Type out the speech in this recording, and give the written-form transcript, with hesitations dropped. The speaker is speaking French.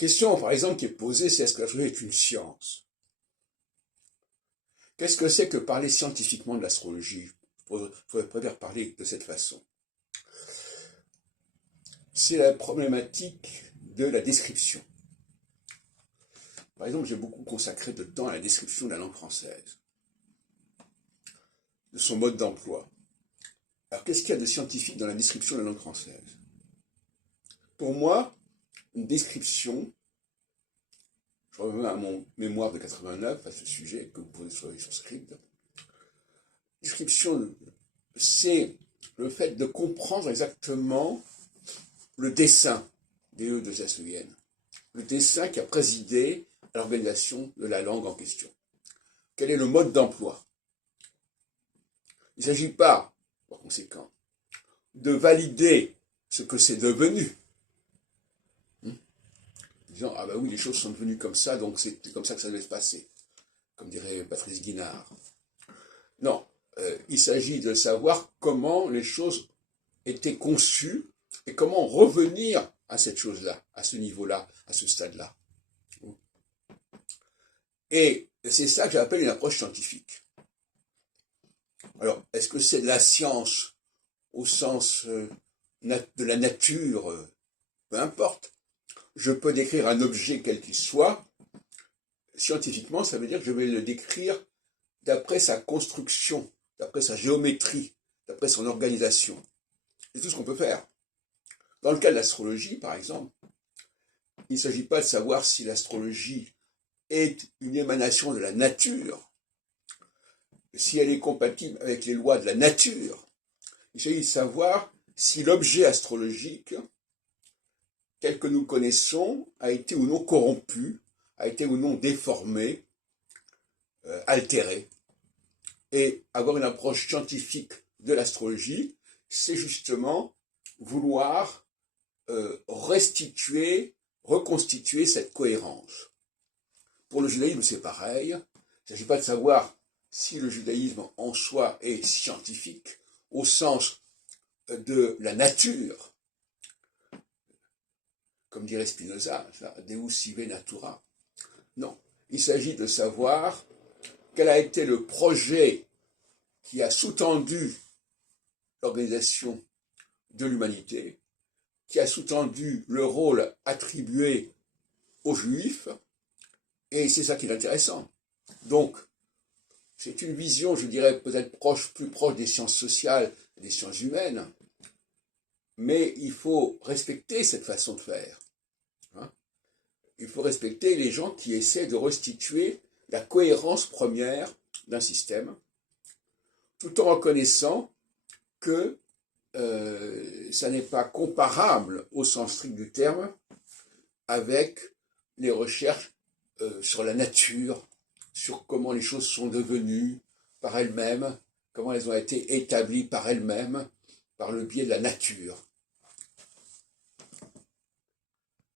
question, par exemple, qui est posée, c'est est-ce que l'astrologie est une science? Qu'est-ce que c'est que parler scientifiquement de l'astrologie? Je préfère parler de cette façon. C'est la problématique de la description. Par exemple, j'ai beaucoup consacré de temps à la description de la langue française, de son mode d'emploi. Alors, qu'est-ce qu'il y a de scientifique dans la description de la langue française? Pour moi, une description, je reviens à mon mémoire de 89, à ce sujet que vous posez sur Script. Description, c'est le fait de comprendre exactement le dessein des E2SEIN, le dessein qui a présidé à l'organisation de la langue en question. Quel est le mode d'emploi? Il ne s'agit pas, par conséquent, de valider ce que c'est devenu. Disant, ah ben oui, les choses sont devenues comme ça, donc c'est comme ça que ça devait se passer, comme dirait Patrice Guinard. Non, il s'agit de savoir comment les choses étaient conçues et comment revenir à cette chose-là, à ce niveau-là, à ce stade-là. Et c'est ça que j'appelle une approche scientifique. Alors, est-ce que c'est de la science au sens de la nature? Peu importe. Je peux décrire un objet quel qu'il soit. Scientifiquement, ça veut dire que je vais le décrire d'après sa construction, d'après sa géométrie, d'après son organisation. C'est tout ce qu'on peut faire. Dans le cas de l'astrologie, par exemple, il ne s'agit pas de savoir si l'astrologie est une émanation de la nature, si elle est compatible avec les lois de la nature. Il s'agit de savoir si l'objet astrologique, tel que nous le connaissons, a été ou non corrompu, a été ou non déformé, altéré. Et avoir une approche scientifique de l'astrologie, c'est justement vouloir reconstituer cette cohérence. Pour le judaïsme, c'est pareil. Il ne s'agit pas de savoir si le judaïsme en soi est scientifique, au sens de la nature, comme dirait Spinoza, Deus sive natura. Non, il s'agit de savoir quel a été le projet qui a sous-tendu l'organisation de l'humanité, qui a sous-tendu le rôle attribué aux Juifs, et c'est ça qui est intéressant. Donc, c'est une vision, je dirais, peut-être plus proche des sciences sociales, des sciences humaines, mais il faut respecter cette façon de faire. Il faut respecter les gens qui essaient de restituer la cohérence première d'un système, tout en reconnaissant que ça n'est pas comparable au sens strict du terme avec les recherches sur la nature, sur comment les choses sont devenues par elles-mêmes, comment elles ont été établies par elles-mêmes, par le biais de la nature.